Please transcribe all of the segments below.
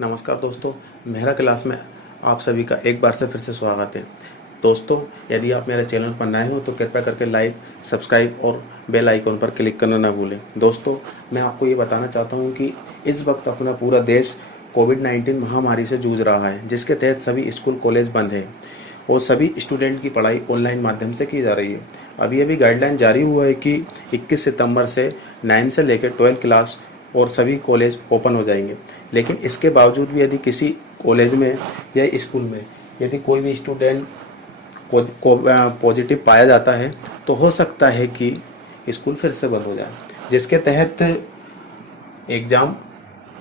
नमस्कार दोस्तों, मेहरा क्लास में आप सभी का एक बार से फिर से स्वागत है। दोस्तों, यदि आप मेरे चैनल पर नए हो तो कृपया करके लाइक, सब्सक्राइब और बेल आइकन पर क्लिक करना ना भूलें। दोस्तों, मैं आपको ये बताना चाहता हूँ कि इस वक्त अपना पूरा देश कोविड-19 महामारी से जूझ रहा है, जिसके तहत सभी स्कूल कॉलेज बंद है और सभी स्टूडेंट की पढ़ाई ऑनलाइन माध्यम से की जा रही है। अभी गाइडलाइन जारी हुआ है कि 21 सितंबर से 9 से लेकर 12 क्लास और सभी कॉलेज ओपन हो जाएंगे। लेकिन इसके बावजूद भी यदि किसी कॉलेज में या स्कूल में यदि कोई भी स्टूडेंट को पॉजिटिव पाया जाता है तो हो सकता है कि स्कूल फिर से बंद हो जाए, जिसके तहत एग्ज़ाम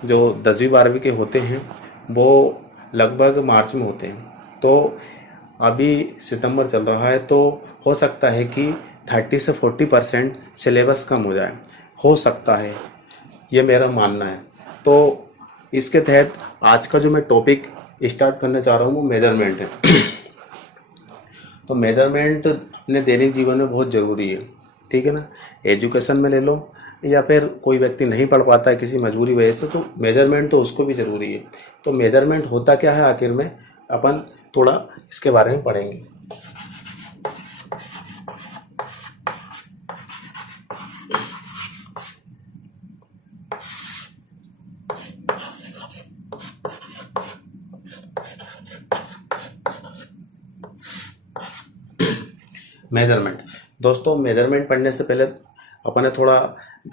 जो 10वीं 12वीं के होते हैं वो लगभग मार्च में होते हैं। तो अभी सितंबर चल रहा है, तो हो सकता है कि 30 से 40% सिलेबस कम हो जाए, हो सकता है, ये मेरा मानना है। तो इसके तहत आज का जो मैं टॉपिक स्टार्ट करना चाह रहा हूँ वो मेजरमेंट है। तो मेजरमेंट अपने दैनिक जीवन में बहुत ज़रूरी है, ठीक है ना। एजुकेशन में ले लो या फिर कोई व्यक्ति नहीं पढ़ पाता है किसी मजबूरी वजह से, तो मेजरमेंट तो उसको भी ज़रूरी है। तो मेजरमेंट होता क्या है आखिर में, अपन थोड़ा इसके बारे में पढ़ेंगे। मेजरमेंट, दोस्तों मेजरमेंट पढ़ने से पहले अपने थोड़ा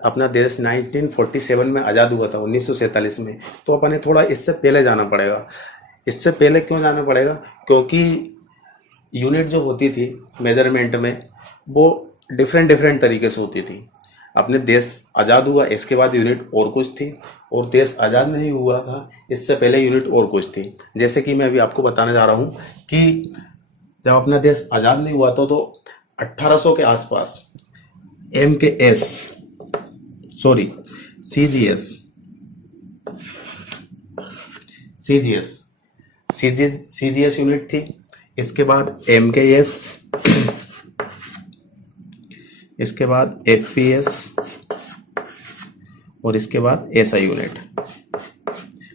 अपना देश 1947 में आज़ाद हुआ था, 1947 में। तो अपने थोड़ा इससे पहले जाना पड़ेगा। इससे पहले क्यों जाना पड़ेगा? क्योंकि यूनिट जो होती थी मेजरमेंट में वो डिफरेंट डिफरेंट तरीके से होती थी। अपने देश आज़ाद हुआ इसके बाद यूनिट और कुछ थी, और देश आज़ाद नहीं हुआ था इससे पहले यूनिट और कुछ थी। जैसे कि मैं अभी आपको बताने जा रहा हूँ कि जब अपना देश आज़ाद नहीं हुआ था तो 1800 के आसपास MKS sorry CGS CGS CGS unit थी। इसके बाद MKS, इसके बाद FPS और इसके बाद SI यूनिट,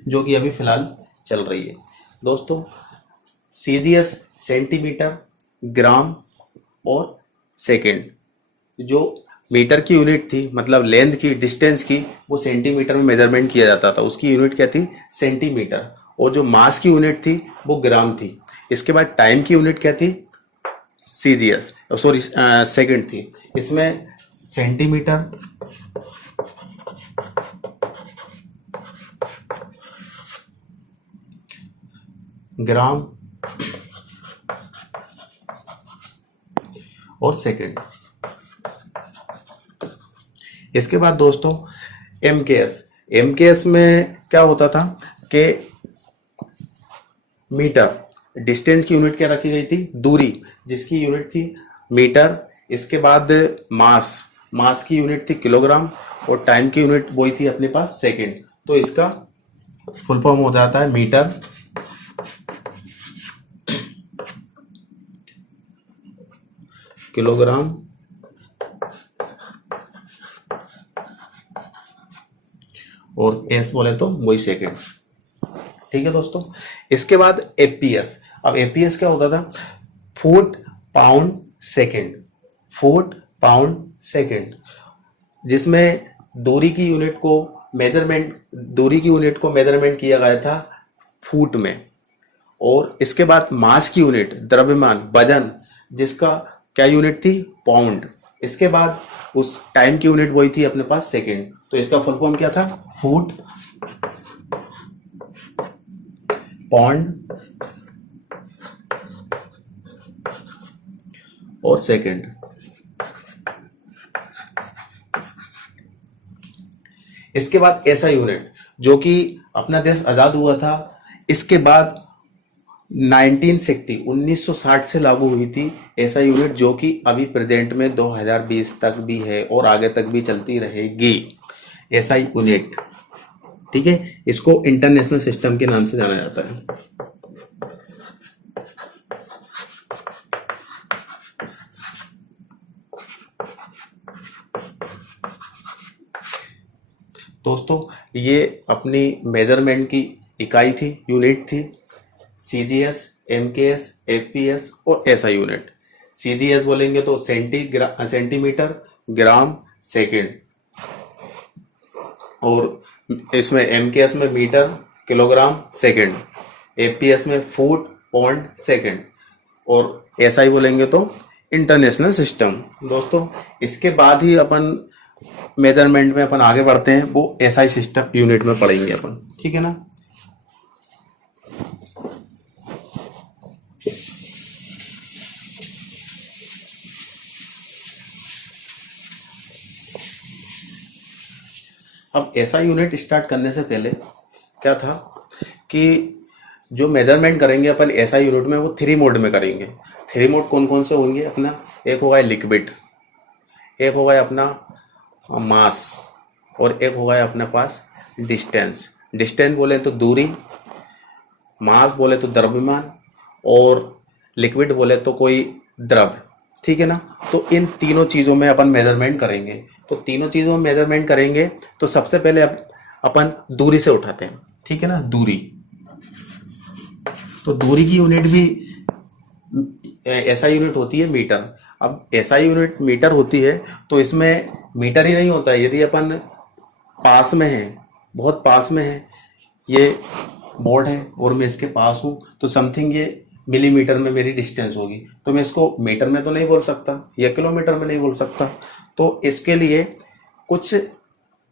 जो कि अभी फिलहाल चल रही है। दोस्तों, CGS सेंटीमीटर, ग्राम और सेकंड, जो मीटर की यूनिट थी, मतलब लेंथ की, डिस्टेंस की, वो सेंटीमीटर में मेजरमेंट किया जाता था, उसकी यूनिट क्या थी? सेंटीमीटर। और जो मास की यूनिट थी वो ग्राम थी। इसके बाद टाइम की यूनिट क्या थी? CGS सॉरी सेकंड थी। इसमें सेंटीमीटर, ग्राम और सेकंड। इसके बाद दोस्तों MKS में क्या होता था कि मीटर, डिस्टेंस की यूनिट क्या रखी गई थी? दूरी, जिसकी यूनिट थी मीटर। इसके बाद मास की यूनिट थी किलोग्राम, और टाइम की यूनिट वही थी अपने पास सेकंड। तो इसका फुल फॉर्म हो जाता है मीटर, किलोग्राम और एस बोले तो वही सेकंड, ठीक है दोस्तों। इसके बाद FPS। अब FPS क्या होता था? Foot pound second, foot pound second, जिसमें दूरी की यूनिट को मेजरमेंट किया गया था फुट में। और इसके बाद मास की यूनिट, द्रव्यमान, वजन, जिसका क्या यूनिट थी? पाउंड। इसके बाद उस टाइम की यूनिट वही थी अपने पास सेकंड। तो इसका फुल फॉर्म क्या था? फुट, पाउंड और सेकंड। इसके बाद ऐसा यूनिट, जो कि अपना देश आजाद हुआ था इसके बाद 1960 से लागू हुई थी ऐसा यूनिट, जो कि अभी प्रेजेंट में 2020 तक भी है और आगे तक भी चलती रहेगी ऐसा यूनिट, ठीक है। इसको इंटरनेशनल सिस्टम के नाम से जाना जाता है। दोस्तों, ये अपनी मेजरमेंट की इकाई थी, यूनिट थी, सीजीएस, एमकेएस, एफपीएस और एसआई यूनिट। सीजीएस बोलेंगे तो सेंटीमीटर, ग्राम, सेकंड, और इसमें एमकेएस में मीटर, किलोग्राम, सेकंड, एफपीएस में फुट, पौंड, सेकंड, और एसआई बोलेंगे तो इंटरनेशनल सिस्टम। दोस्तों इसके बाद ही अपन मेजरमेंट में अपन आगे बढ़ते हैं, वो एसआई सिस्टम यूनिट में पढ़ेंगे अपन, ठीक है ना। अब एसआई यूनिट स्टार्ट करने से पहले क्या था कि जो मेजरमेंट करेंगे अपन एसआई यूनिट में वो 3 मोड में करेंगे। 3 मोड कौन कौन से होंगे अपना? एक होगा लिक्विड, एक होगा अपना मास, और एक होगा अपने पास डिस्टेंस। डिस्टेंस बोले तो दूरी, मास बोले तो द्रव्यमान, और लिक्विड बोले तो कोई द्रव, ठीक है ना। तो इन तीनों चीज़ों में अपन मेजरमेंट करेंगे। तो तीनों चीज़ों में मेजरमेंट करेंगे तो सबसे पहले अपन दूरी से उठाते हैं, ठीक है ना, दूरी। तो दूरी की यूनिट भी एसआई यूनिट होती है मीटर। अब एसआई यूनिट मीटर होती है तो इसमें मीटर ही नहीं होता है। यदि अपन पास में है, बहुत पास में है, ये बोर्ड है और मैं इसके पास हूँ, तो समथिंग ये मिलीमीटर में मेरी डिस्टेंस होगी, तो मैं इसको मीटर में तो नहीं बोल सकता या किलोमीटर में नहीं बोल सकता। तो इसके लिए कुछ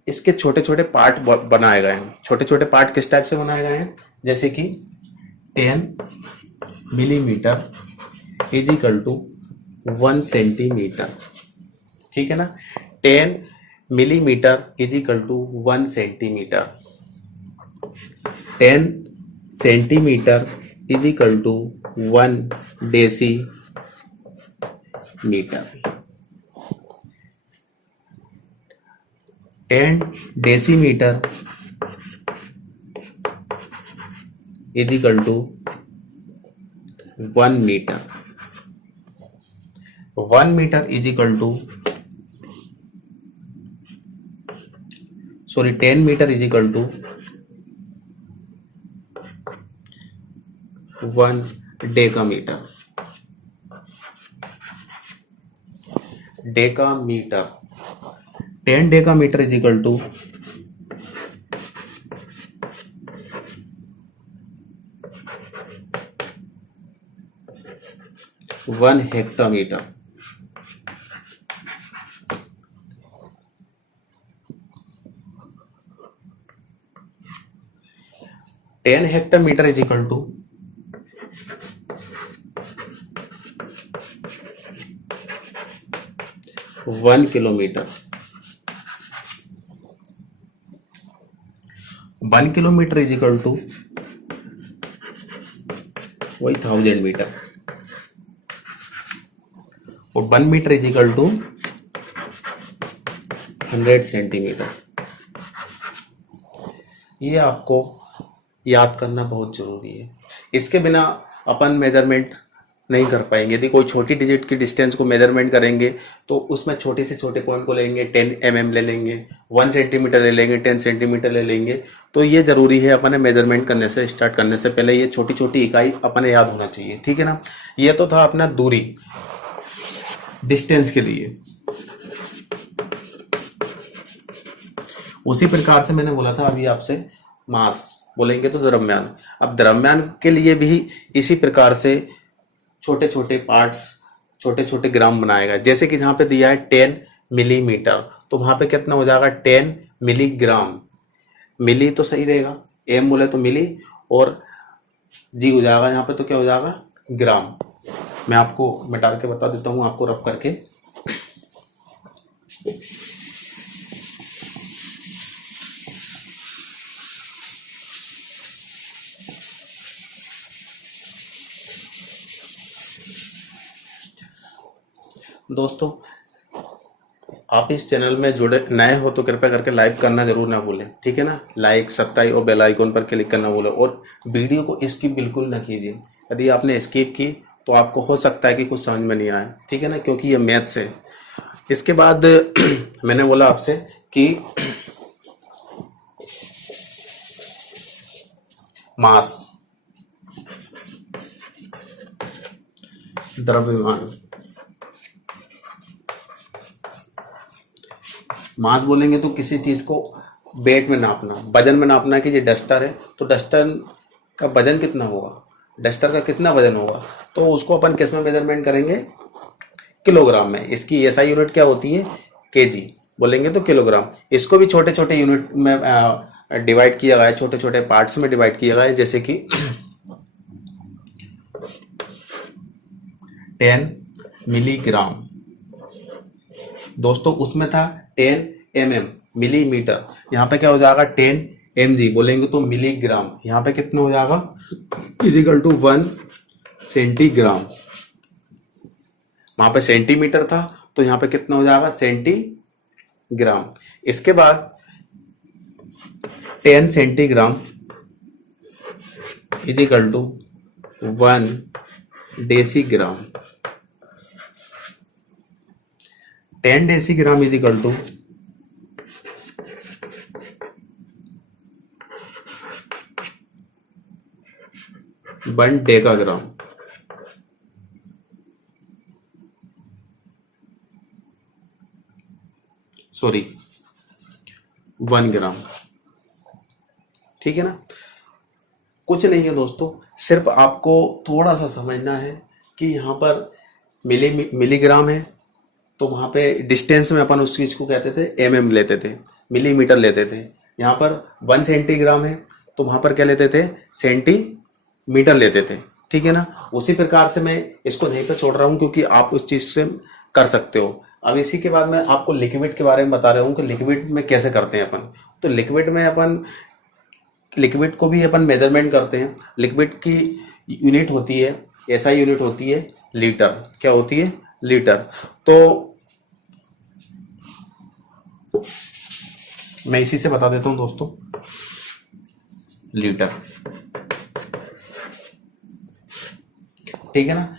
इसके छोटे छोटे पार्ट बनाए गए हैं। छोटे छोटे पार्ट किस टाइप से बनाए गए हैं? जैसे कि 10 millimetre is equal to 1 centimetre, ठीक है ना। 10 millimetre is equal to 1 centimetre. 10 centimetre is equal to 1 decimetre. 10 decimetre is equal to 1 metre. 1 metre is equal to 10 metre is equal to 1 decametre. Decametre 10 decametre is equal to 1 hectometre. Ten hectometre is equal to 1 kilometre. 1 kilometre is equal to वही 1000 metre, और 1 metre is equal to 100 centimetre. ये आपको याद करना बहुत जरूरी है। इसके बिना अपन मेजरमेंट नहीं कर पाएंगे। यदि कोई छोटी डिजिट की डिस्टेंस को मेजरमेंट करेंगे तो उसमें छोटे से छोटे पॉइंट को लेंगे, 10 mm ले लेंगे, 1 सेंटीमीटर ले लेंगे, 10 सेंटीमीटर ले लेंगे। तो ये जरूरी है अपने मेजरमेंट करने से, स्टार्ट करने से पहले ये छोटी छोटी इकाई अपने याद होना चाहिए, ठीक है ना। ये तो था अपना दूरी, डिस्टेंस के लिए। उसी प्रकार से मैंने बोला था अभी आपसे, मास बोलेंगे तो द्रव्यमान। अब द्रव्यमान के लिए भी इसी प्रकार से छोटे छोटे पार्ट्स, छोटे छोटे ग्राम बनाएगा। जैसे कि यहाँ पे दिया है 10 मिलीमीटर, तो वहां पे कितना हो जाएगा? 10 मिलीग्राम। मिली तो सही रहेगा, एम बोले तो मिली, और जी हो जाएगा यहाँ पे, तो क्या हो जाएगा? ग्राम। मैं आपको मिटा के बता देता हूँ, आपको रफ करके। दोस्तों आप इस चैनल में जुड़े नए हो तो कृपया करके लाइक करना जरूर ना भूलें, ठीक है ना। लाइक, सब्सक्राइब और बेल आइकन पर क्लिक करना भूलें, और वीडियो को स्किप बिल्कुल ना कीजिए। यदि आपने स्किप की तो आपको हो सकता है कि कुछ समझ में नहीं आए, ठीक है ना, क्योंकि ये मैथ्स है। इसके बाद मैंने बोला आपसे कि मास, द्रव्यमान। मास बोलेंगे तो किसी चीज को वेट में नापना, वजन में नापना है कि ये डस्टर है तो डस्टर का वजन कितना होगा, डस्टर का कितना वजन होगा, तो उसको अपन किस में मेजरमेंट करेंगे, किलोग्राम में। इसकी एसआई यूनिट क्या होती है, केजी बोलेंगे तो किलोग्राम। इसको भी छोटे छोटे यूनिट में डिवाइड किया गया है, छोटे छोटे पार्ट्स में डिवाइड किया गया है, जैसे कि 10 मिलीग्राम दोस्तों, उसमें था 10 mm मिलीमीटर, यहाँ पे क्या हो जाएगा 10 mg बोलेंगे तो मिलीग्राम, यहाँ पे कितना हो जाएगा इजिकल टू 1 सेंटीग्राम। वहां पे सेंटीमीटर था तो यहाँ पे कितना हो जाएगा सेंटीग्राम। इसके बाद 10 centigram is equal to 1 decigram. 10 decigram is equal to 1 decagram. Sorry 1 ग्राम। ठीक है ना, कुछ नहीं है दोस्तों, सिर्फ आपको थोड़ा सा समझना है कि यहाँ पर मिलीग्राम है तो वहाँ पे डिस्टेंस में अपन उस चीज को कहते थे mm लेते थे, मिलीमीटर लेते थे। यहाँ पर 1 सेंटीग्राम है तो वहाँ पर क्या लेते थे, सेंटीमीटर लेते थे। ठीक है ना, उसी प्रकार से मैं इसको यहीं पे छोड़ रहा हूँ क्योंकि आप उस चीज से कर सकते हो। अब इसी के बाद मैं आपको लिक्विड के बारे में बता रहा हूँ कि लिक्विड में कैसे करते हैं अपन। तो लिक्विड को भी अपन मेजरमेंट करते हैं। लिक्विड की यूनिट होती है, ऐसा यूनिट होती है लीटर। क्या होती है, लीटर। तो मैं इसी से बता देता हूं दोस्तों, लीटर। ठीक है ना,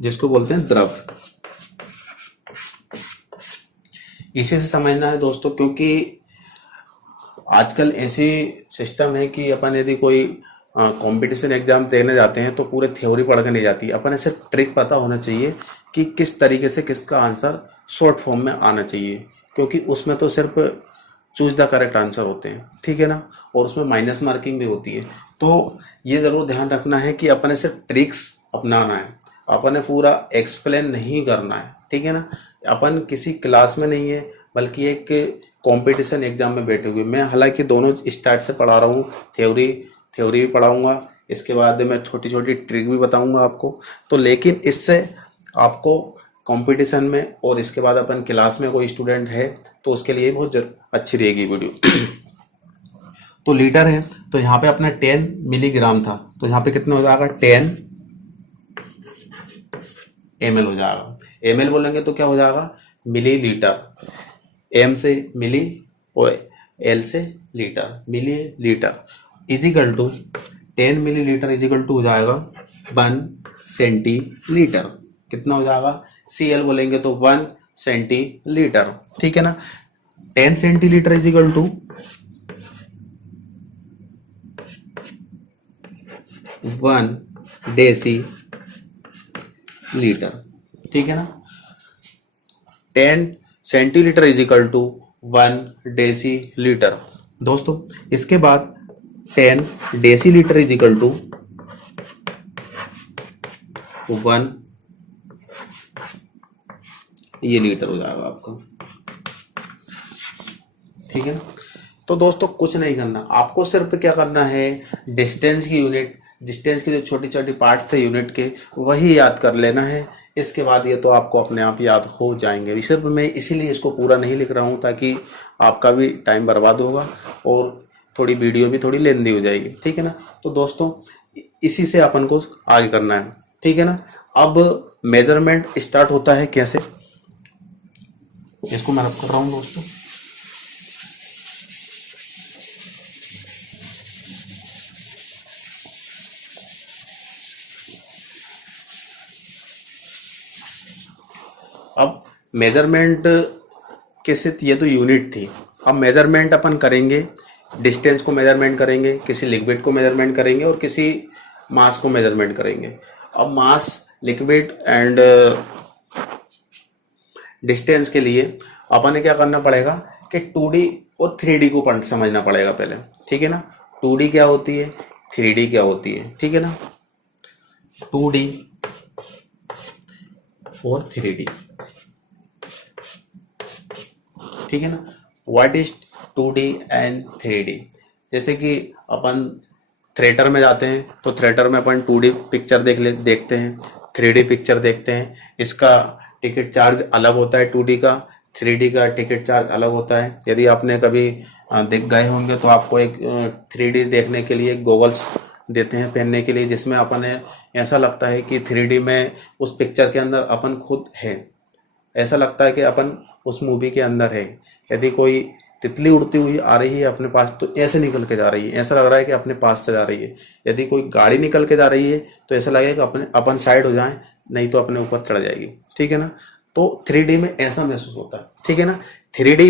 जिसको बोलते हैं द्रव। इसी से समझना है दोस्तों, क्योंकि आजकल ऐसी सिस्टम है कि अपन यदि कोई कंपटीशन एग्जाम देने जाते हैं तो पूरे थ्योरी पढ़ के नहीं जाती, अपन ऐसे ट्रिक पता होना चाहिए कि किस तरीके से किसका आंसर शॉर्ट फॉर्म में आना चाहिए, क्योंकि उसमें तो सिर्फ चूज द करेक्ट आंसर होते हैं। ठीक है ना, और उसमें माइनस मार्किंग भी होती है। तो ये जरूर ध्यान रखना है कि अपन सिर्फ ट्रिक्स अपनाना है, अपन पूरा एक्सप्लेन नहीं करना है। ठीक है ना, अपन किसी क्लास में नहीं है बल्कि एक कंपटीशन एग्जाम में बैठे हुए। मैं हालांकि दोनों स्टार्ट से पढ़ा रहा हूँ, थ्योरी भी पढ़ाऊंगा, इसके बाद मैं छोटी छोटी ट्रिक भी बताऊंगा आपको। तो लेकिन इससे आपको कंपटीशन में और इसके बाद अपन क्लास में कोई स्टूडेंट है तो उसके लिए बहुत अच्छी रहेगी वीडियो। तो लीटर है तो यहाँ पे अपना 10 मिलीग्राम था तो यहाँ पे कितना हो जाएगा 10 ml हो जाएगा। ml बोलेंगे तो क्या हो जाएगा मिलीलीटर। m से मिली और l से litre, millilitre is equal to 10 millilitre is equal to हो जाएगा 1 सेंटीलीटर। कितना हो जाएगा, Cl बोलेंगे तो 1 सेंटीलीटर। ठीक है ना, 10 centilitre is equal to 1 deci litre. ठीक है ना, 10 centilitre is equal to 1 deci litre. दोस्तों इसके बाद 10 डेसी लीटर इजिकल टू 1 ये लीटर हो जाएगा आपका। ठीक है ना, तो दोस्तों कुछ नहीं करना, आपको सिर्फ क्या करना है, डिस्टेंस की यूनिट, डिस्टेंस के जो छोटी छोटी पार्ट थे यूनिट के वही याद कर लेना है। इसके बाद ये तो आपको अपने आप याद हो जाएंगे। सिर्फ मैं इसीलिए इसको पूरा नहीं लिख रहा हूँ ताकि आपका भी टाइम बर्बाद होगा और थोड़ी वीडियो भी थोड़ी लेंदी हो जाएगी। ठीक है ना, तो दोस्तों इसी से अपन को आगे करना है। ठीक है ना, अब मेजरमेंट स्टार्ट होता है कैसे, इसको मैं रख कर रहा हूँ दोस्तों। अब मेजरमेंट कैसे, ये तो यूनिट थी। अब मेजरमेंट अपन करेंगे डिस्टेंस को मेजरमेंट करेंगे, किसी लिक्विड को मेजरमेंट करेंगे और किसी मास को मेजरमेंट करेंगे। अब मास, लिक्विड एंड डिस्टेंस के लिए अपन ने क्या करना पड़ेगा कि 2D और 3D को समझना पड़ेगा पहले, ठीक है ना। 2D क्या होती है, 3D क्या होती है, ठीक है ना। 2D और 3D, ठीक है ना। What is 2D and 3D। जैसे कि अपन थिएटर में जाते हैं तो थिएटर में अपन 2D पिक्चर देखते हैं, 3D पिक्चर देखते हैं। इसका टिकट चार्ज अलग होता है 2D का, 3D का टिकट चार्ज अलग होता है। यदि आपने कभी देख गए होंगे तो आपको एक 3D देखने के लिए गॉगल्स देते हैं पहनने के लिए, जिसमें अपन ऐसा लगता है कि 3D में उस पिक्चर के अंदर अपन खुद है, ऐसा लगता है कि अपन उस मूवी के अंदर है। यदि कोई तितली उड़ती हुई आ रही है अपने पास तो ऐसे निकल के जा रही है, ऐसा लग रहा है कि अपने पास से जा रही है। यदि कोई गाड़ी निकल के जा रही है तो ऐसा लगेगा कि अपन साइड हो जाएं, नहीं तो अपने ऊपर चढ़ जाएगी, ठीक है ना। तो 3D में ऐसा महसूस होता है, ठीक है ना। 3D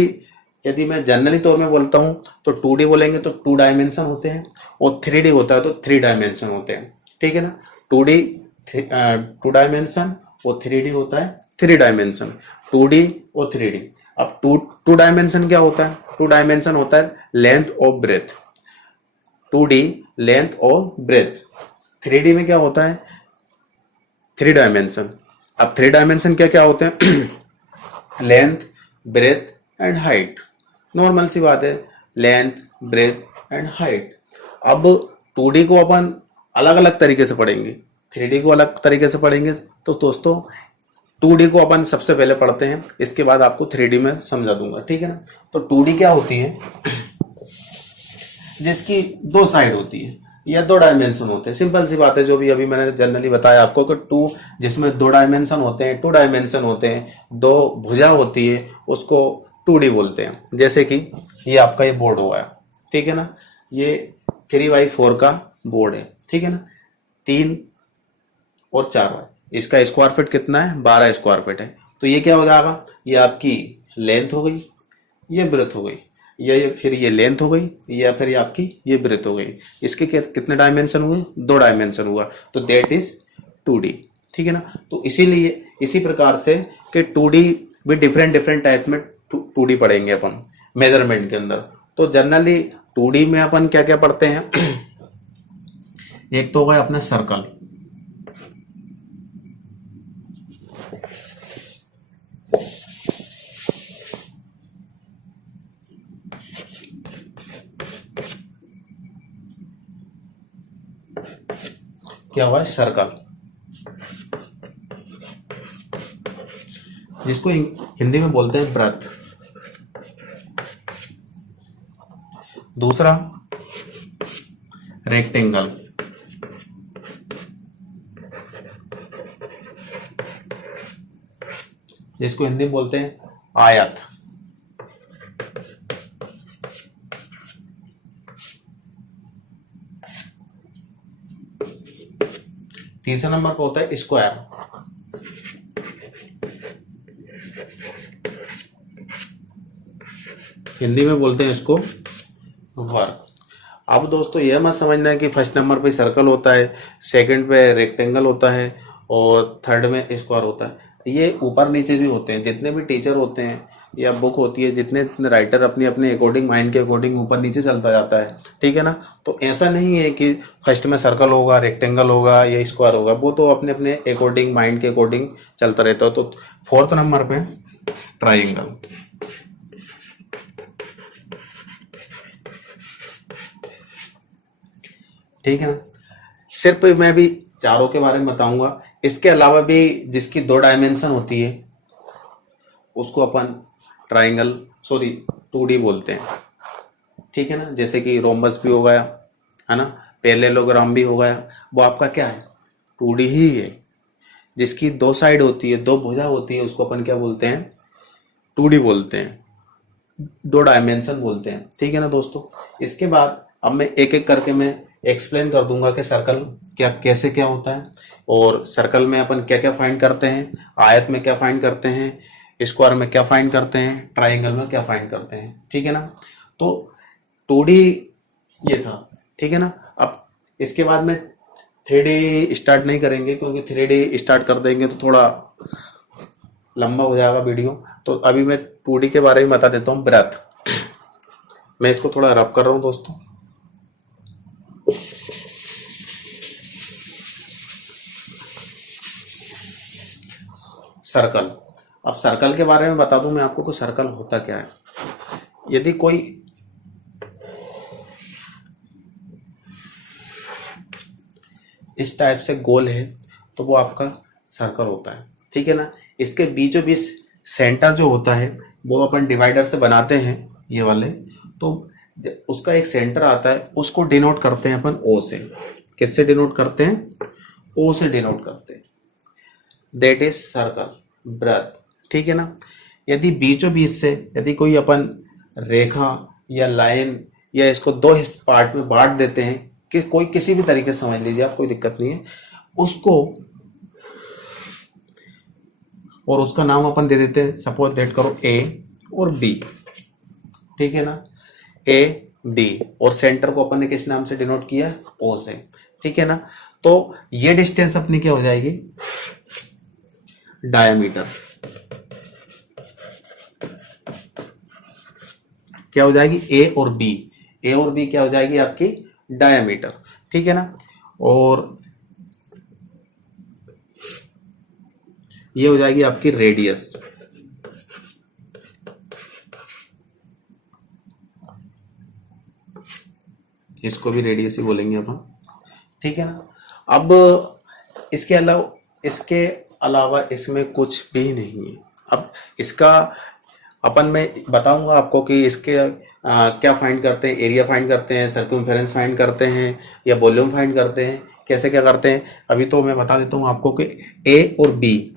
यदि मैं जनरली तौर में बोलता हूँ तो 2D बोलेंगे तो 2 डायमेंशन होते हैं, और 3D होता है तो 3 डायमेंशन होते हैं, ठीक है ना। 2D 2 डायमेंशन और 3D होता है 3 डायमेंशन, 2D और 3D। अब 2 डायमेंशन क्या होता है, 2 डायमेंशन होता है लेंथ और ब्रेथ। 2D लेंथ और ब्रेथ। 3D में क्या होता है 3 डायमेंशन। अब 3 डायमेंशन क्या क्या होते हैं length, breadth and height. Normal सी बात है, लेंथ, ब्रेथ एंड हाइट। अब 2D को अपन अलग अलग तरीके से पढ़ेंगे, 3D को अलग तरीके से पढ़ेंगे। तो दोस्तों 2D को अपन सबसे पहले पढ़ते हैं, इसके बाद आपको 3D में समझा दूंगा, ठीक है ना। तो 2D क्या होती है, जिसकी 2 साइड होती है या 2 डायमेंशन होते हैं। सिंपल सी बात है, जो भी अभी मैंने जनरली बताया आपको कि 2 जिसमें 2 डायमेंशन होते हैं, 2 डायमेंशन होते हैं, 2 भुजा होती है, उसको 2D बोलते हैं। जैसे कि ये आपका ये बोर्ड हुआ है, ठीक है ना। ये 3x4 का बोर्ड है, ठीक है ना। 3 और 4 इसका स्क्वायर फीट कितना है, 12 स्क्वायर फीट है। तो ये क्या हो जाएगा, ये आपकी लेंथ हो गई, ये ब्रेथ हो गई, ये फिर ये लेंथ हो गई, या फिर ये आपकी ये ब्रेथ हो गई। इसके कितने डायमेंशन हुए, 2 डायमेंशन हुआ, तो दैट इज 2D, ठीक है ना। तो इसीलिए इसी प्रकार से कि 2D भी डिफरेंट टाइप में 2D पढ़ेंगे अपन मेजरमेंट के अंदर। तो जनरली 2D में अपन क्या क्या पढ़ते हैं एक तो हो गया अपना सर्कल, क्या हुआ सर्कल, जिसको हिंदी में बोलते हैं वृत्त। दूसरा रेक्टेंगल, जिसको हिंदी में बोलते हैं आयत। तीसरा नंबर पर होता है स्क्वायर, हिंदी में बोलते हैं इसको वर्ग। अब दोस्तों यह मत समझना है कि फर्स्ट नंबर पे सर्कल होता है, सेकंड पे रेक्टेंगल होता है और थर्ड में स्क्वायर होता है। ये ऊपर नीचे भी होते हैं, जितने भी टीचर होते हैं या बुक होती है, जितने राइटर अपने अपने अकॉर्डिंग, माइंड के अकॉर्डिंग ऊपर नीचे चलता जाता है, ठीक है ना। तो ऐसा नहीं है कि फर्स्ट में सर्कल होगा, रेक्टेंगल होगा या स्क्वायर होगा, वो तो अपने अपने अकॉर्डिंग, माइंड के अकॉर्डिंग चलता रहता है। तो फोर्थ नंबर पे ट्राइंगल, ठीक है ना। सिर्फ मैं भी चारों के बारे में बताऊंगा, इसके अलावा भी जिसकी 2 डायमेंशन होती है उसको अपन ट्राइंगल 2D बोलते हैं, ठीक है ना। जैसे कि रोम्बस भी हो गया, है ना, पैरेललोग्राम भी हो गया, वो आपका क्या है 2D ही है। जिसकी 2 साइड होती है, 2 भुजा होती है, उसको अपन क्या बोलते हैं 2D बोलते हैं, 2 डायमेंशन बोलते हैं, ठीक है ना दोस्तों। इसके बाद अब मैं एक एक करके मैं एक्सप्लेन कर दूंगा कि सर्कल क्या कैसे क्या होता है, और सर्कल में अपन क्या क्या फाइंड करते हैं, आयत में क्या फाइंड करते हैं, स्क्वायर में क्या फाइंड करते हैं, ट्राइंगल में क्या फाइंड करते हैं, ठीक है ना। तो 2D ये था, ठीक है ना। अब इसके बाद में 3D स्टार्ट नहीं करेंगे, क्योंकि 3D स्टार्ट कर देंगे तो थोड़ा लंबा हो जाएगा वीडियो। तो अभी मैं 2D के बारे में बता देता हूँ। ब्रेथ, मैं इसको थोड़ा रब कर रहा हूँ दोस्तों। सर्कल, अब सर्कल के बारे में बता दूं मैं आपको कि सर्कल होता क्या है। यदि कोई इस टाइप से गोल है तो वो आपका सर्कल होता है, ठीक है ना। इसके बीचों बीच सेंटर जो होता है वो अपन डिवाइडर से बनाते हैं ये वाले, तो उसका एक सेंटर आता है, उसको डिनोट करते हैं अपन ओ से। किससे डिनोट करते हैं? ओ से डिनोट करते हैं। दैट इज सर्कल, ब्रेथ, ठीक है ना। यदि बीचों बीच से यदि कोई अपन रेखा या लाइन या इसको दो पार्ट में बांट देते हैं, कि कोई किसी भी तरीके से समझ लीजिए आप, कोई दिक्कत नहीं है उसको, और उसका नाम अपन दे देते हैं, सपोज दैट करो ए और बी, ठीक है ना, ए बी, और सेंटर को अपन ने किस नाम से डिनोट किया? ओ से, ठीक है ना। तो ये डिस्टेंस अपनी क्या हो जाएगी? डायमीटर। क्या हो जाएगी? ए और बी, ए और बी क्या हो जाएगी आपकी? डायमीटर, ठीक है ना। और ये हो जाएगी आपकी रेडियस। इसको भी रेडियस ही बोलेंगे अपन, ठीक है ना। अब इसके अलावा इसमें कुछ भी नहीं है। अब इसका अपन मैं बताऊंगा आपको कि इसके क्या फाइंड करते हैं, एरिया फाइंड करते हैं, सर्कमफेरेंस फाइंड करते हैं, या वॉल्यूम फाइंड करते हैं, कैसे क्या करते हैं। अभी तो मैं बता देता हूं आपको कि ए और B,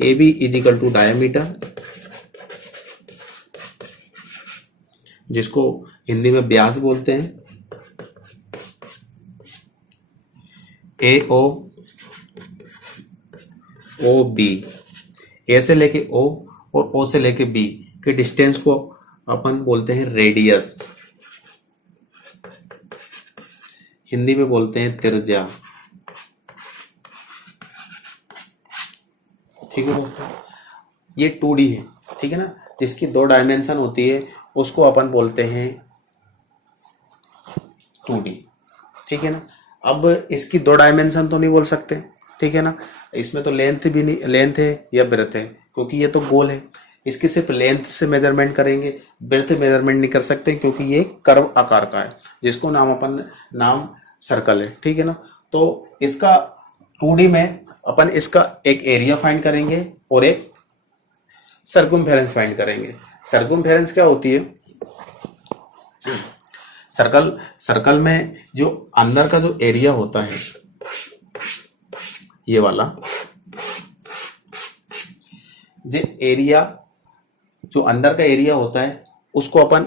A B is equal to diameter, जिसको हिंदी में व्यास बोलते हैं, ए ओ बी, ए से लेके ओ और ओ से लेके बी के डिस्टेंस को अपन बोलते हैं रेडियस, हिंदी में बोलते हैं त्रिज्या, ठीक है दोस्तों। ये 2D है, ठीक है ना, जिसकी 2 डायमेंशन होती है उसको अपन बोलते हैं 2D, ठीक है ना। अब इसकी 2 डायमेंशन तो नहीं बोल सकते, ठीक है ना, इसमें तो लेंथ भी नहीं, लेंथ है या ब्रेथ है, क्योंकि ये तो गोल है। इसकी सिर्फ लेंथ से मेजरमेंट करेंगे, ब्रेथ मेजरमेंट नहीं कर सकते, क्योंकि ये कर्व आकार का है, जिसको नाम सर्कल है, ठीक है ना। तो इसका 2D में अपन इसका एक एरिया फाइंड करेंगे और एक सर्कमफेरेंस फाइंड करेंगे। सर्कमफेरेंस क्या होती है? सर्कल में जो अंदर का जो एरिया होता है, ये वाला जो अंदर का एरिया होता है उसको अपन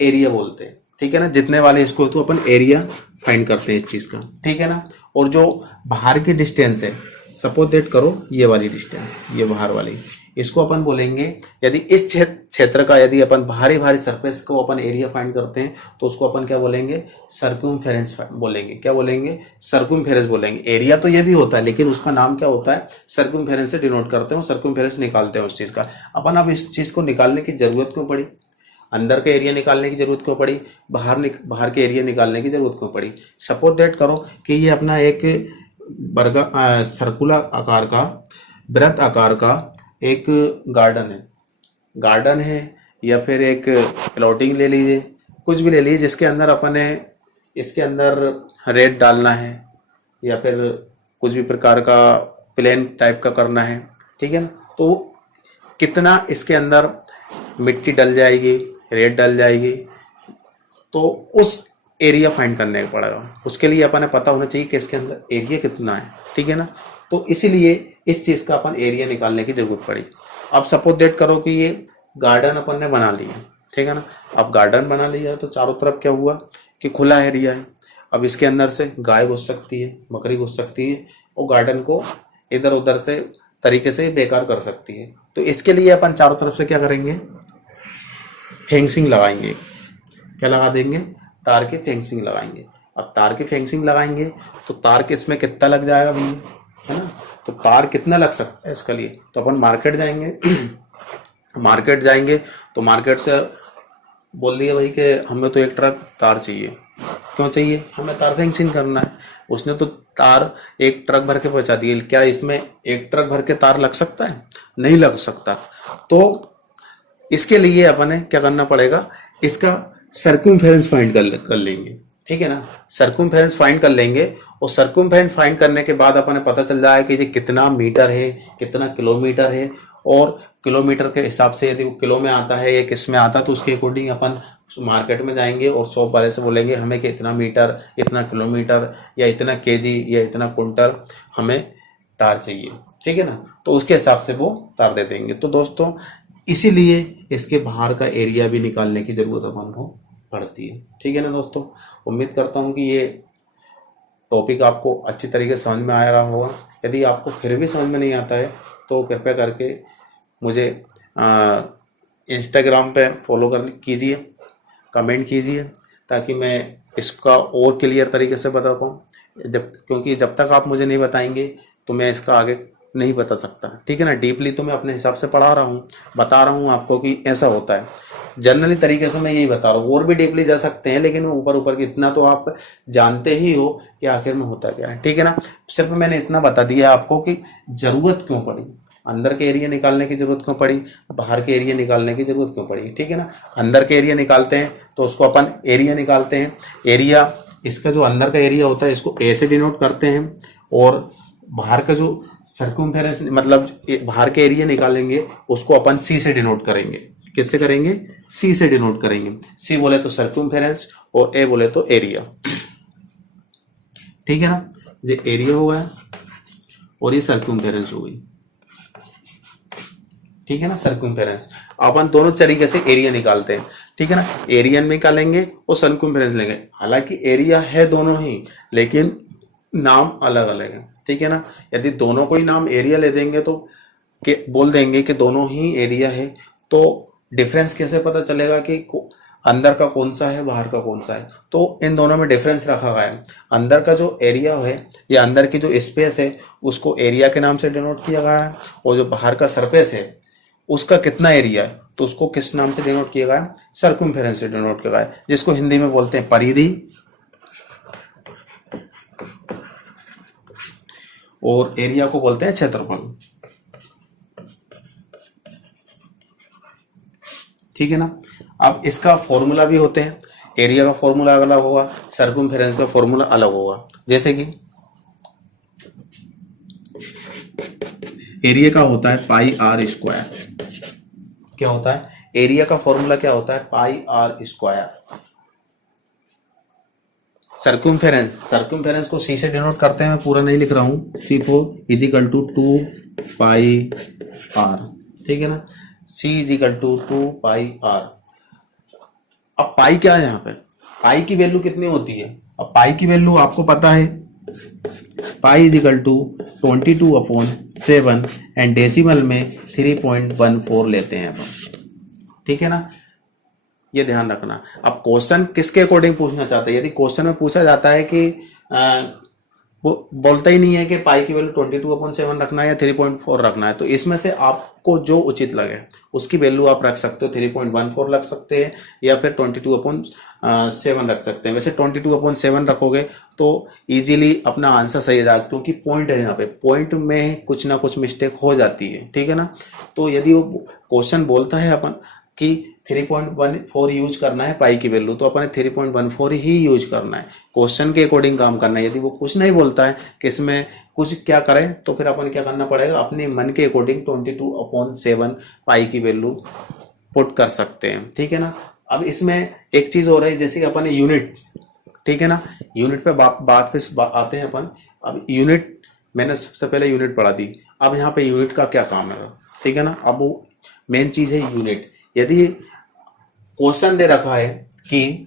एरिया बोलते हैं, ठीक है ना। जितने वाले इसको तो अपन एरिया फाइंड करते हैं इस चीज का, ठीक है ना। और जो बाहर की डिस्टेंस है, सपोज दैट करो ये वाली डिस्टेंस, ये बाहर वाली, इसको अपन बोलेंगे, यदि इस क्षेत्र का यदि अपन भारी सरफेस को अपन एरिया फाइंड करते हैं तो उसको अपन क्या बोलेंगे? सर्कमफेरेंस बोलेंगे। क्या बोलेंगे? सर्कमफेरेंस बोलेंगे। एरिया तो ये भी होता है, लेकिन उसका नाम क्या होता है? सर्कमफेरेंस से डिनोट करते हैं, सर्कमफेरेंस निकालते हैं उस चीज का। अपन अब इस चीज को निकालने की जरूरत क्यों पड़ी? अंदर का एरिया निकालने की जरूरत क्यों पड़ी? बाहर के एरिया निकालने की जरूरत क्यों पड़ी? सपोज दैट करो कि ये अपना एक सर्कुलर आकार का, वृत्त आकार का एक गार्डन है या फिर एक प्लॉटिंग ले लीजिए, कुछ भी ले लीजिए, जिसके अंदर अपन इसके अंदर रेत डालना है या फिर कुछ भी प्रकार का प्लेन टाइप का करना है, ठीक है ना। तो कितना इसके अंदर मिट्टी डल जाएगी, रेत डल जाएगी, तो उस एरिया फाइंड करने का पड़ेगा। उसके लिए अपन पता होना चाहिए कि इसके अंदर एरिया कितना है, ठीक है ना। तो इसीलिए इस चीज का अपन एरिया निकालने की जरूरत पड़ी। अब सपोज दैट करो कि ये गार्डन अपन ने बना लिया, ठीक है ना। अब गार्डन बना लिया तो चारों तरफ क्या हुआ कि खुला एरिया है। अब इसके अंदर से गाय घुस सकती है, बकरी घुस सकती है, और गार्डन को इधर उधर से तरीके से बेकार कर सकती है। तो इसके लिए अपन चारों तरफ से क्या करेंगे? फेंसिंग लगाएंगे, क्या लगा देंगे, तार की फेंसिंग लगाएंगे। अब तार की फेंसिंग लगाएंगे तो तार के इसमें कितना लग जाएगा भैया, है ना। तो तार कितना लग सकता है इसके लिए, तो अपन मार्केट जाएंगे मार्केट जाएंगे तो मार्केट से बोल दिया भाई कि हमें तो 1 ट्रक तार चाहिए। क्यों चाहिए, हमें तार फेंसिंग करना है। उसने तो तार 1 ट्रक भर के पहुंचा दिए। क्या इसमें 1 ट्रक भर के तार लग सकता है, नहीं लग सकता। तो इसके लिए अपन क्या करना पड़ेगा, इसका सर्कमफेरेंस फाइंड कर लेंगे, ठीक है ना। सर्कमफेरेंस फाइंड कर लेंगे और सर्कमफेरेंस फाइंड करने के बाद अपन पता चल जाए कि ये कितना मीटर है, कितना किलोमीटर है। और किलोमीटर के हिसाब से यदि वो किलो में आता है या किस में आता है तो उसके अकॉर्डिंग अपन मार्केट में जाएंगे और शॉप वाले से बोलेंगे हमें कि इतना मीटर, इतना किलोमीटर या इतना केजी या इतना कुंटल हमें तार चाहिए, ठीक है ना। तो उसके हिसाब से वो तार दे देंगे। तो दोस्तों इसीलिए इसके बाहर का एरिया भी निकालने की जरूरत अपन को पड़ती है, ठीक है ना दोस्तों। उम्मीद करता हूँ कि ये टॉपिक आपको अच्छी तरीके से समझ में आ रहा होगा। यदि आपको फिर भी समझ में नहीं आता है तो कृपया करके मुझे इंस्टाग्राम पे फॉलो कर कीजिए, कमेंट कीजिए, ताकि मैं इसका और क्लियर तरीके से बता पाऊँ। क्योंकि जब तक आप मुझे नहीं बताएंगे तो मैं इसका आगे नहीं बता सकता, ठीक है ना। डीपली तो मैं अपने हिसाब से पढ़ा रहा हूँ, बता रहा हूँ आपको कि ऐसा होता है। जनरली तरीके से मैं यही बता रहा हूँ, और भी डीपली जा सकते हैं, लेकिन ऊपर ऊपर की इतना तो आप जानते ही हो कि आखिर में होता क्या है, ठीक है ना। सिर्फ मैंने इतना बता दिया आपको कि जरूरत क्यों पड़ी, अंदर के एरिया निकालने की जरूरत क्यों पड़ी, बाहर के एरिया निकालने की जरूरत क्यों पड़ी, ठीक है ना। अंदर के एरिया निकालते हैं तो उसको अपन एरिया निकालते हैं। एरिया, इसका जो अंदर का एरिया होता है इसको ए से डिनोट करते हैं, और बाहर का जो सर्कमफेरेंस मतलब बाहर के एरिया निकालेंगे उसको अपन सी से डिनोट करेंगे। किससे करेंगे, सी से डिनोट करेंगे। सी बोले तो सर्कमफेरेंस और ए बोले तो एरिया, ठीक है ना। ये एरिया हो गया और ये सर्कमफेरेंस हो गई, ठीक है ना। सर्कमफेरेंस अपन दोनों तरीके से एरिया निकालते हैं, ठीक है ना। एरिया निकालेंगे और सर्कमफेरेंस लेंगे। हालांकि एरिया है दोनों ही, लेकिन नाम अलग अलग है, ठीक है ना। यदि दोनों को ही नाम एरिया ले देंगे तो बोल देंगे कि दोनों ही एरिया है, तो डिफरेंस कैसे पता चलेगा कि अंदर का कौन सा है बाहर का कौन सा है। तो इन दोनों में डिफरेंस रखा गया है। अंदर का जो एरिया है या अंदर की जो स्पेस है उसको एरिया के नाम से डिनोट किया गया है, और जो बाहर का सरफेस है उसका कितना एरिया है तो उसको किस नाम से डिनोट किया गया है, सर्कमफेरेंस से डिनोट किया गया है, जिसको हिंदी में बोलते हैं परिधि, और एरिया को बोलते हैं क्षेत्रफल, ठीक है ना। अब इसका फॉर्मूला भी होते हैं, एरिया का फॉर्मूला अलग होगा, सर्कमफेरेंस का फॉर्मूला अलग होगा। जैसे कि एरिया का होता है पाई आर स्क्वायर। क्या होता है, एरिया का फॉर्मूला क्या होता है, पाई आर स्क्वायर। सर्कमफेरेंस को सी से डिनोट करते हैं, मैं पूरा नहीं लिख रहा हूं। C for is equal to 2 pi R, ठीक है ना। C is equal to 2 pi R. अब पाई क्या है, यहाँ पे पाई की वैल्यू कितनी होती है। अब पाई की वैल्यू आपको पता है, पाई इजिकल टू 22/7 एंड डेसिमल में 3.14 लेते हैं अपन, ठीक है ना। ये ध्यान रखना। अब क्वेश्चन किसके अकॉर्डिंग पूछना चाहते हैं। यदि क्वेश्चन में पूछा जाता है कि वो बोलता ही नहीं है कि पाई की वैल्यू 22/7 रखना है या 3.4 रखना है, तो इसमें से आपको जो उचित लगे उसकी वैल्यू आप रख सकते हो। 3.14 रख सकते हैं या फिर 22/7 रख सकते हैं। वैसे 22/7 रखोगे तो इजीली अपना आंसर सही आ जाएगा, क्योंकि पॉइंट है यहाँ पे, पॉइंट में कुछ ना कुछ मिस्टेक हो जाती है, ठीक है ना। तो यदि वो क्वेश्चन बोलता है अपन कि 3.14 यूज करना है पाई की वैल्यू, तो अपने 3.14 ही यूज करना है, क्वेश्चन के अकॉर्डिंग काम करना है। यदि वो कुछ नहीं बोलता है कि इसमें कुछ क्या करें, तो फिर अपन क्या करना पड़ेगा, अपने मन के अकॉर्डिंग 22/7 पाई की वैल्यू पुट कर सकते हैं, ठीक है ना। अब इसमें एक चीज हो रही है, जैसे कि अपन यूनिट, ठीक है ना, यूनिट पे बात पे आते हैं अपन। अब यूनिट मैंने सबसे पहले यूनिट पढ़ा दी, अब यहाँ पे यूनिट का क्या काम है, ठीक है ना। अब वो मेन चीज है यूनिट। यदि क्वेश्चन दे रखा है कि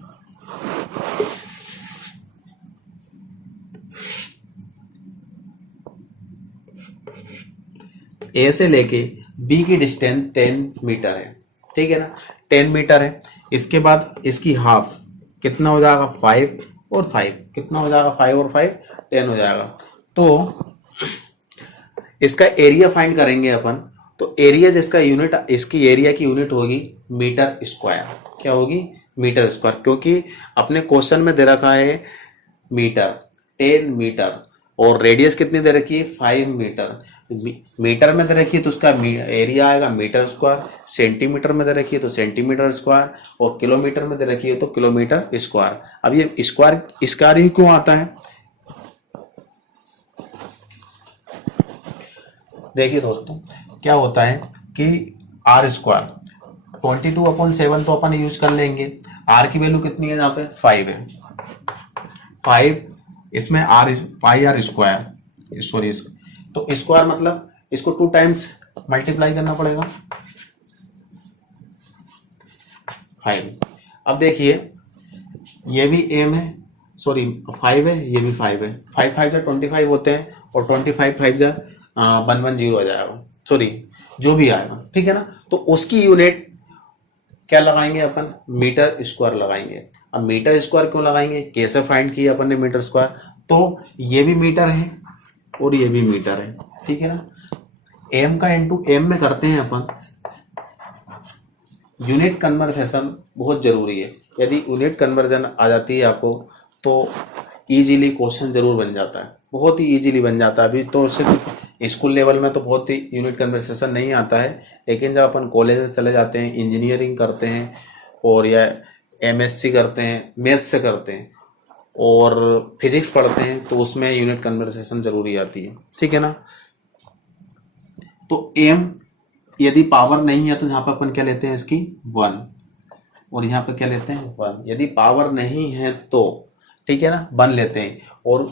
ए से लेके बी की डिस्टेंस 10 मीटर है, ठीक है ना, 10 मीटर है। इसके बाद इसकी हाफ कितना हो जाएगा, 5 और 5 कितना हो जाएगा, 5 और 5 10 हो जाएगा। तो इसका एरिया फाइंड करेंगे अपन। तो एरिया जिसका यूनिट, इसकी एरिया की यूनिट होगी मीटर स्क्वायर। क्या होगी, मीटर स्क्वायर, क्योंकि अपने क्वेश्चन में दे रखा है मीटर, 10 मीटर, और रेडियस कितनी दे रखी है, 5 मीटर। मीटर में दे रखी है तो उसका एरिया आएगा मीटर स्क्वायर, सेंटीमीटर में दे रखी है तो सेंटीमीटर स्क्वायर, और किलोमीटर में दे रखी है तो किलोमीटर स्क्वायर। अब ये स्क्वायर स्क्वायर ही क्यों आता है, देखिए दोस्तों क्या होता है कि आर स्क्वायर 22/7 तो अपन यूज कर लेंगे। आर की वैल्यू कितनी है, यहाँ पे 5 है, 5 इसमें are, pi are square, sorry, तो स्क्वायर मतलब इसको 2 टाइम्स मल्टीप्लाई करना पड़ेगा 5। अब देखिए ये भी एम है, सॉरी 5 है, ये भी 5 है, 5 5 जा 25 होते हैं, और 25 5 जा 110 आ जाएगा, सॉरी जो भी आएगा, ठीक है ना। तो उसकी यूनिट क्या लगाएंगे अपन, मीटर स्क्वायर लगाएंगे। अब मीटर स्क्वायर क्यों लगाएंगे, कैसे फाइंड किया अपन ने मीटर स्क्वायर, तो ये भी मीटर है और ये भी मीटर है, ठीक है ना। एम का इनटू एम में करते हैं अपन। यूनिट कन्वर्सेशन बहुत जरूरी है, यदि यूनिट कन्वर्जन आ जाती है आपको तो इजीली क्वेश्चन जरूर बन जाता है, बहुत ही इजीली बन जाता है। अभी तो सिर्फ स्कूल लेवल में तो बहुत ही यूनिट कन्वर्सेशन नहीं आता है, लेकिन जब अपन कॉलेज में चले जाते हैं, इंजीनियरिंग करते हैं और या एमएससी करते हैं, मैथ्स से करते हैं और फिजिक्स पढ़ते हैं, तो उसमें यूनिट कन्वर्सेशन जरूरी आती है, ठीक है ना। तो एम यदि पावर नहीं है तो यहाँ पर अपन क्या लेते हैं, इसकी 1, और यहाँ पे क्या लेते हैं 1। यदि पावर नहीं है तो ठीक है ना 1 लेते हैं। और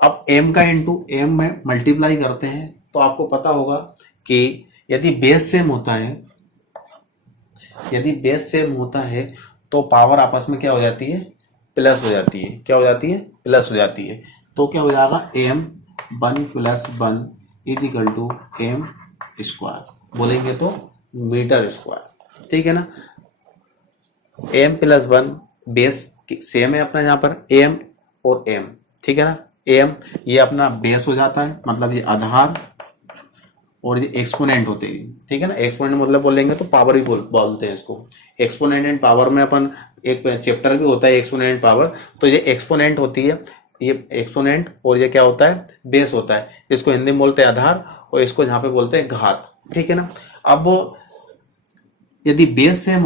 अब m का इंटू एम में मल्टीप्लाई करते हैं तो आपको पता होगा कि यदि बेस सेम होता है, यदि बेस सेम होता है तो पावर आपस में क्या हो जाती है, प्लस हो जाती है। क्या हो जाती है, प्लस हो जाती है। तो क्या हो जाएगा, m 1 + 1 = m स्क्वायर, बोलेंगे तो मीटर स्क्वायर, ठीक है ना। m + 1 बेस सेम है अपना, यहाँ पर m और m, ठीक है ना। m ये अपना बेस हो जाता है, मतलब ये आधार, और ये एक्सपोनेंट होते हैं, ठीक है ना। एक्सपोनेंट मतलब बोलेंगे तो पावर भी बोलते हैं इसको। एक्सपोनेंट एंड पावर में अपन एक चैप्टर भी होता है एक्सपोनेंट एंड पावर, तो ये एक्सपोनेंट होती है, ये एक्सपोनेंट, और ये क्या होता है, बेस होता है, जिसको हिंदी में बोलते हैं आधार, और इसको यहाँ पे बोलते हैं घात, ठीक है ना। अब यदि बेस सेम